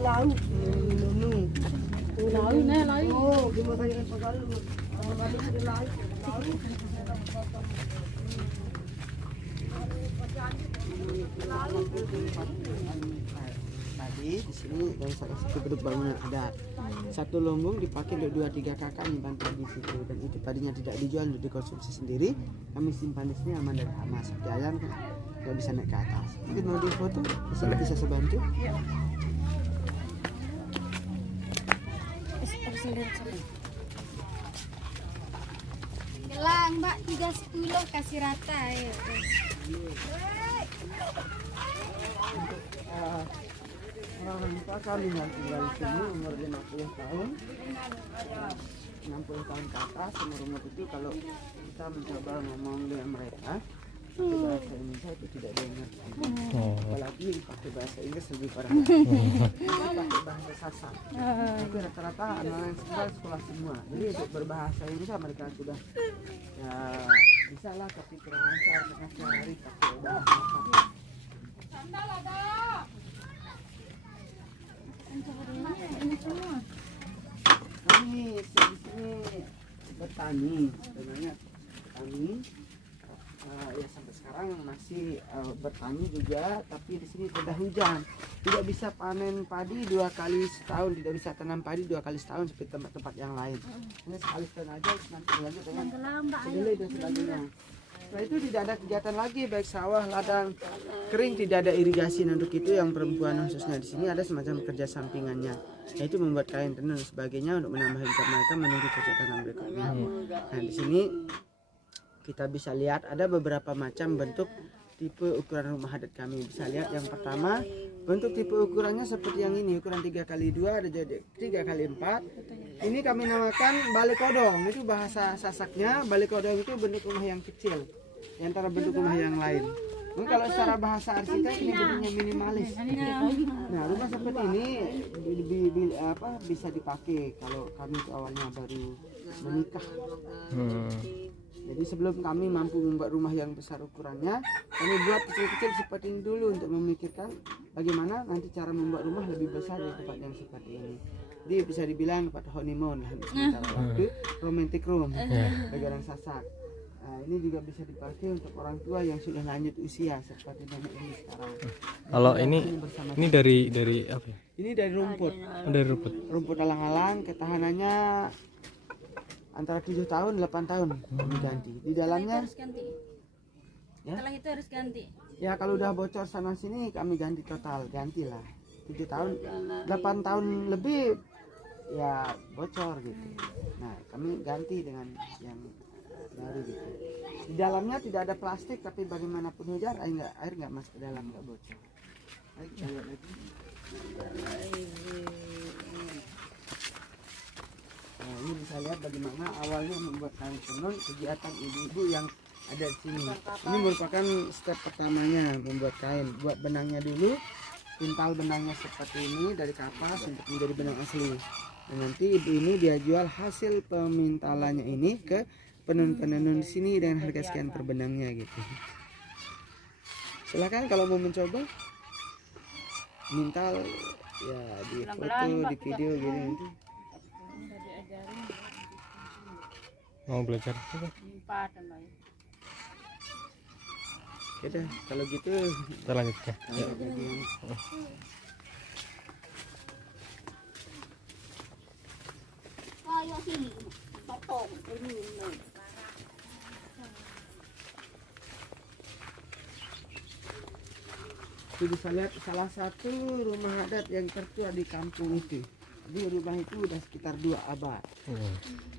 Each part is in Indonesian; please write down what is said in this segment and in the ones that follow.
laut. Lalu nih, lalu. Oh, cuma saya kan pagari. Pagari ada laut. Tadi di sini dari salah satu bentuk bangunan adat. Satu lumbung dipakai untuk 2-3 kakak nyimpan padi di situ, dan itu tadinya tidak dijual untuk dikonsumsi sendiri. Kami simpan di sini aman dari hama. Seperti ayam kan nggak bisa naik ke atas. Mungkin mau difoto, bisa sebantu. Gelang Mbak 310 kasih rata ya. Orang tua kami yang tinggal di sini umur 50 tahun, 60 tahun ke atas. Umur itu kalau kita mencoba ngomong dengan mereka pakai bahasa Indonesia itu tidak dengar. Apalagi pakai bahasa Inggris lebih parah. Pakai bahasa Sasak. Tapi rata-rata anak-anak yang sekolah semua. Jadi untuk berbahasa Inggris mereka sudah ya bisa lah, tapi kurang lancar karena sehari pakai bahasa Sasak. Kami di sini bertani, sebenarnya petani. Ya sampai sekarang masih bertani juga, tapi di sini tidak hujan, tidak bisa panen padi 2 kali setahun, tidak bisa tanam padi 2 kali setahun seperti tempat-tempat yang lain. Ini sekali setahun aja, nanti lanjut dengan kedelai dan sebagainya. Setelah itu tidak ada kegiatan lagi, baik sawah, ladang, kering, tidak ada irigasi. Untuk itu yang perempuan khususnya di sini ada semacam kerja sampingannya, yaitu membuat kain tenun dan sebagainya untuk menambah income mereka menunggu cocok tanam berikutnya. Nah di sini kita bisa lihat ada beberapa macam bentuk tipe ukuran rumah adat kami. Bisa lihat yang pertama, bentuk tipe ukurannya seperti yang ini, ukuran 3x2, ada jadi 3x4. Ini kami namakan balik kodong. Itu bahasa Sasaknya, balik kodong itu bentuk rumah yang kecil di antara bentuk rumah yang lain. Mungkin kalau secara bahasa arsitek ini bentuknya minimalis. Nah, rumah seperti ini bisa dipakai kalau kami itu awalnya baru menikah. Jadi sebelum kami mampu membuat rumah yang besar ukurannya, kami buat kecil-kecil seperti ini dulu untuk memikirkan bagaimana nanti cara membuat rumah lebih besar dari tempat yang seperti ini. Jadi bisa dibilang tempat honeymoon lah, sementara waktu romantic room bagi orang Sasak. Nah, ini juga bisa dipakai untuk orang tua yang sudah lanjut usia seperti nenek ini sekarang. Kalau ini dari apa ya? Ini dari rumput. Dari rumput. Rumput alang-alang, ketahanannya antara 7 tahun 8 tahun diganti. Di dalamnya Harus ganti. Ya? Setelah itu harus ganti. Ya kalau udah bocor sana sini kami ganti total, gantilah. 7 tahun 8 tahun lebih ya bocor gitu. Nah kami ganti dengan yang baru gitu. Di dalamnya tidak ada plastik, tapi bagaimanapun hujan air nggak masuk ke dalam, nggak bocor. Ayo kita lihat lagi. Nah, ini bisa lihat bagaimana awalnya membuat kain tenun, kegiatan ibu-ibu yang ada di sini. Ini merupakan step pertamanya membuat kain. Buat benangnya dulu, pintal benangnya seperti ini dari kapas untuk menjadi benang asli. Dan nanti ibu ini dia jual hasil pemintalannya ini ke penenun-penenun di sini dengan harga sekian per benangnya gitu. Silakan kalau mau mencoba, mintal ya di foto, di video gini nanti. Mau belajar juga. Ya dah, kalau gitu Kita lanjut ya. Itu bisa lihat salah satu rumah adat yang tertua di kampung itu. Jadi rumah itu udah sekitar 2 abad,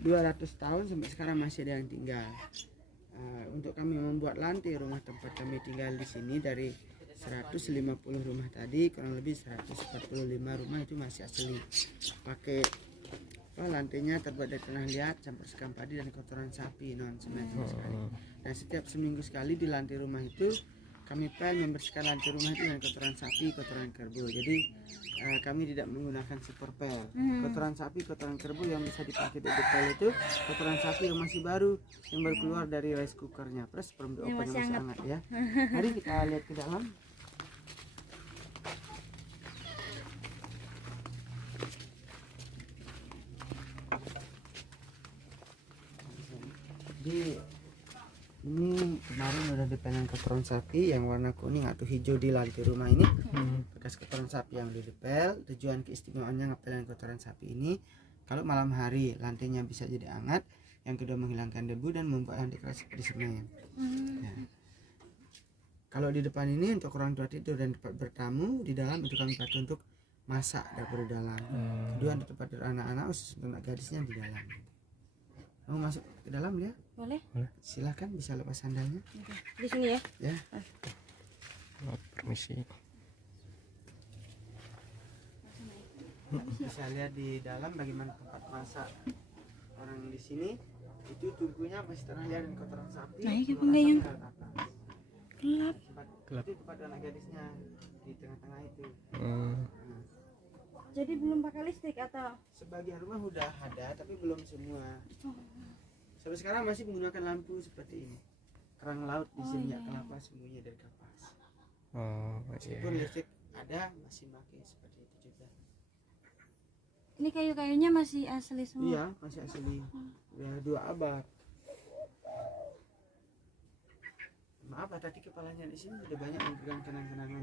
200 tahun sampai sekarang masih ada yang tinggal. Untuk kami membuat lantai rumah tempat kami tinggal di sini dari 150 rumah tadi, kurang lebih 145 rumah itu masih asli. Pakai lantainya terbuat dari tanah liat, campur sekam padi dan kotoran sapi, non semen sama sekali. Dan setiap seminggu sekali di lantai rumah itu kami membersihkan lantai rumah itu dengan kotoran sapi, kotoran kerbau. Jadi kami tidak menggunakan super pel. Kotoran sapi, kotoran kerbau yang bisa dipakai di pel itu kotoran sapi yang masih baru, yang baru keluar dari rice cookernya, plus belum diopen yang masih hangat ya. Mari kita lihat ke dalam. Ini kemarin udah dipeleng kotoran sapi yang warna kuning atau hijau di lantai rumah ini. Bekas kotoran sapi yang didepel. Tujuan keistimewaannya ngepeleng kotoran sapi ini, kalau malam hari lantainya bisa jadi hangat, yang kedua menghilangkan debu dan membuat lantai keras seperti semen. Ya. Kalau di depan ini untuk orang tua tidur dan tempat bertamu, di dalam itu kami pakai untuk masak dapur di dalam. Kedua untuk tempat tidur anak-anak, khusus untuk anak gadisnya di dalam. Mau masuk ke dalam ya? Boleh? Silahkan, bisa lepas sandalnya. Di sini ya? Ya. Oh, permisi. Bisa lihat di dalam bagaimana tempat masak orang di sini. Itu tungkunya masih terlihat dan kotoran sapi. Nah, ini semua penggayung. asapnya lewat atas. Gelap. Tempat itu tempat anak gadisnya di tengah-tengah itu. Jadi belum pakai listrik atau? Sebagian rumah udah ada tapi belum semua. Sampai sekarang masih menggunakan lampu seperti ini. Kerang laut di sini kelapa semuanya dari kapas. Meskipun listrik ada masih pakai seperti itu juga. Ini kayu-kayunya masih asli semua? Iya, masih asli. Udah 2 abad. Maaf tadi kepalanya di sini udah banyak yang pegang kenang-kenangan.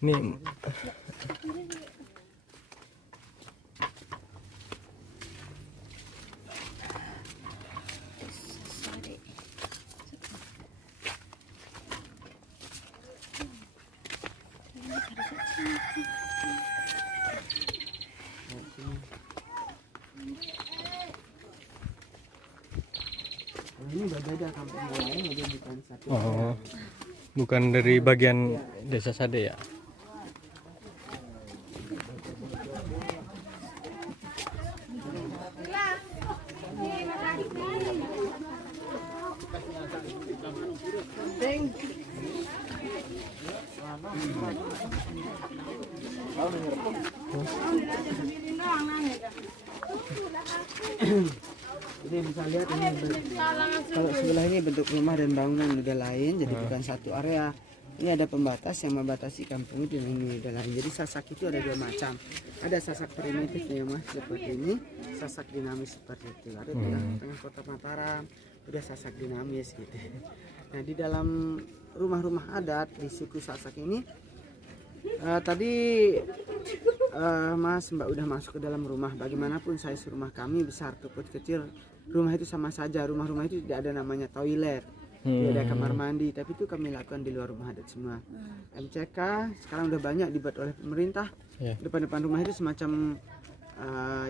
Ini Ini udah beda kampung lain, udah bukan satu. bukan dari bagian desa Sade ya? Ini bisa lihat ini kalau sebelah ini bentuk rumah dan bangunan udah lain, jadi bukan satu area. Ini ada pembatas yang membatasi kampung itu, dan ini udah lain. Jadi sasak itu ada 2 macam. Ada sasak primitif yang masih seperti ini, sasak dinamis seperti itu. Ada di tengah kota Mataram, udah sasak dinamis gitu. Nah di dalam rumah-rumah adat di suku Sasak ini tadi Mas Mbak udah masuk ke dalam rumah. Bagaimanapun size rumah kami besar ataupun kecil, rumah itu sama saja. Rumah-rumah itu tidak ada namanya toilet, tidak ada kamar mandi, tapi itu kami lakukan di luar rumah adat semua. MCK sekarang udah banyak dibuat oleh pemerintah. Depan-depan rumah itu semacam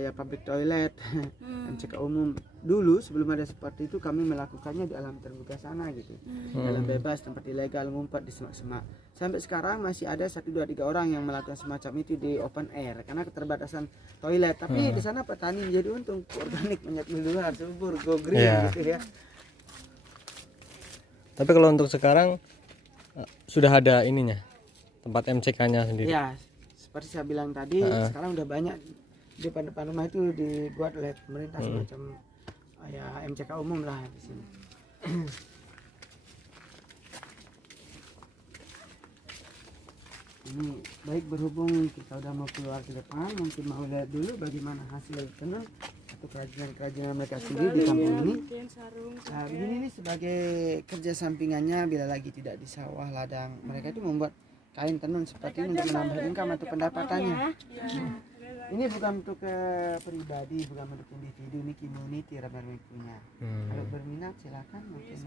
ya public toilet. MCK umum. Dulu sebelum ada seperti itu kami melakukannya di alam terbuka sana gitu, dalam bebas, tempat ilegal, ngumpet di semak-semak. Sampai sekarang masih ada 1, 2, 3 orang yang melakukan semacam itu di open air karena keterbatasan toilet. Tapi di sana petani menjadi untung, organik banyak di luar, subur, go green gitu ya. Tapi kalau untuk sekarang sudah ada ininya, tempat MCK-nya sendiri. Ya, seperti saya bilang tadi, sekarang udah banyak di depan rumah itu dibuat oleh pemerintah semacam ya MCK umum lah di sini. Ini baik, berhubung kita udah mau keluar ke depan, mungkin mau lihat dulu bagaimana hasil tenun atau kerajinan mereka sendiri di kampung ini. Nah, begini nih sebagai kerja sampingannya bila lagi tidak di sawah ladang, mereka itu membuat kain tenun seperti ini untuk menambah income atau pendapatannya. Ini bukan untuk pribadi, bukan untuk individu, ini community ramai punya. Kalau berminat silakan, mungkin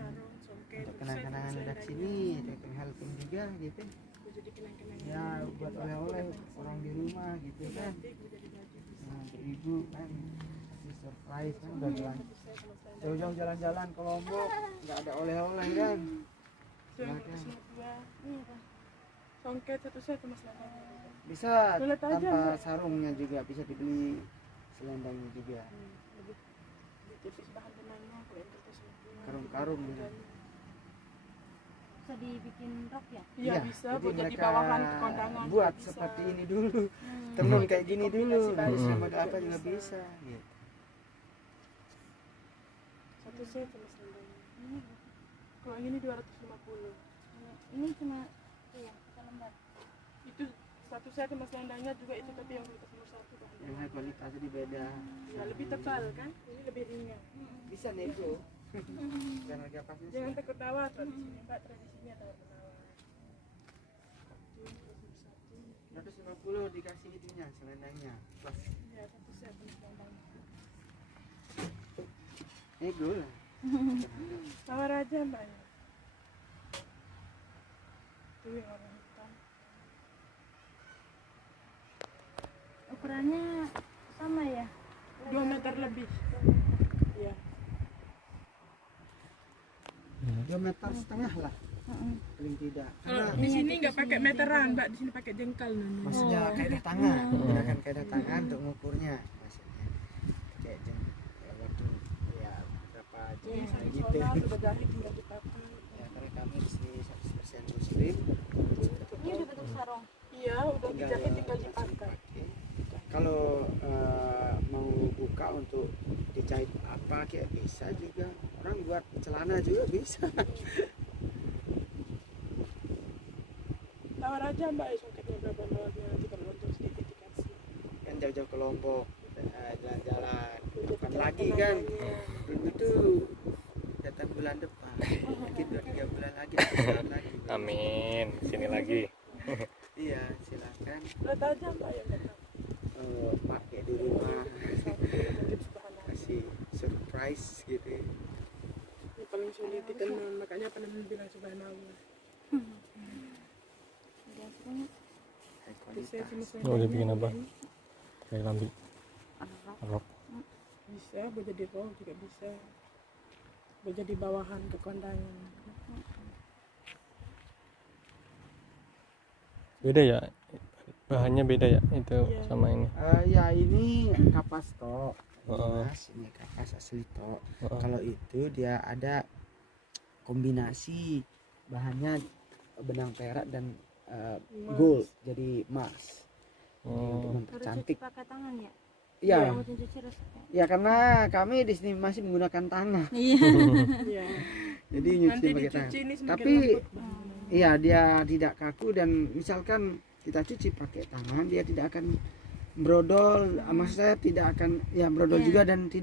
untuk kenang-kenangan dari sini, ada helping juga gitu. Ya buat oleh-oleh orang di rumah gitu kan. Nah, untuk ibu kan kasih surprise kan, udah jauh-jauh jalan-jalan ke Lombok nggak ada oleh-oleh kan. Silakan. Songket 1 set Mas. Bisa tanpa sarungnya juga bisa dibeli selendangnya juga. Lebih tipis bahan benangnya kalau yang kertas Karung-karung gitu. Bisa dibikin rok ya? Iya bisa buat jadi bawahan ke kondangan. Buat bisa. seperti ini dulu. Tenun kayak gini dulu. Bisa model apa juga bisa gitu. 1 set sama selendangnya. Kalau yang ini 250. Ini cuma iya, kalau satu set sama selendangnya juga itu, tapi yang kualitas nomor 1 bahan. Yang kualitas jadi beda. Ya lebih tebal kan, ini lebih ringan. Bisa nego. Dan harga pasnya Jangan takut tawar, tradisinya Mbak, tradisinya tawar menawar. 150 dikasih itunya selendangnya plus Ya satu set sama selendangnya. nego lah. Tawar aja Mbak ya. Itu yang warna hitam. Ukurannya sama ya? 2 meter lebih. Iya. 2,5 meter lah paling tidak. Kalau Karena di sini nggak pakai meteran, Mbak, di sini pakai jengkal Nuni. maksudnya kaidah tangan, menggunakan kaidah tangan untuk mengukurnya. Maksudnya kayak waktu ya berapa jam gitu. Sholat udah jahit tinggal dipakai. Ya karena kami di sini 100% muslim. Ini udah bentuk sarung. Iya, udah dijahit tinggal dipakai. Kalau mau buka untuk dijahit apa kayak bisa juga. Orang buat celana juga bisa. Tawar aja Mbak, songketnya berapa nawarnya, nanti kalau untuk sedikit dikasih. Kan jauh-jauh ke Lombok jalan-jalan. Kapan Udah lagi tenang kan? namanya. Belum itu datang bulan depan. Mungkin 2-3 bulan lagi, 4 bulan lagi. Amin. Sini lagi. Iya, silakan Lihat aja Mbak yang datang. pakai di rumah. Mungkin subhanallah. Kasih surprise gitu. Ini paling sulit ditenun, makanya penenun bilang subhanallah. Udah sering. High Bisa kualitas. sama Oh, dia bikin apa? selendangnya. Kayak lambi. Rok. Bisa, buat jadi rok juga bisa. Buat jadi bawahan ke kondangan. Beda ya? Bahannya beda ya itu Iya. sama ini. Ya ini kapas tok. Heeh. Mas, ini kapas asli tok. Heeh. Kalau itu dia ada kombinasi bahannya benang perak dan Emas. gold jadi emas. Jadi untuk Oh. Harus mempercantik. cuci pakai tangan ya? Iya, Buatin cuci resepnya. ya karena kami di sini masih menggunakan tangan. Iya. Iya. Jadi Nanti nyuci pakai tangan. dicuci ini semakin Tapi lembut bahannya. iya dia tidak kaku dan misalkan kita cuci pakai tangan dia tidak akan brodol. Maksud saya tidak akan ya brodol Iya. juga dan tidak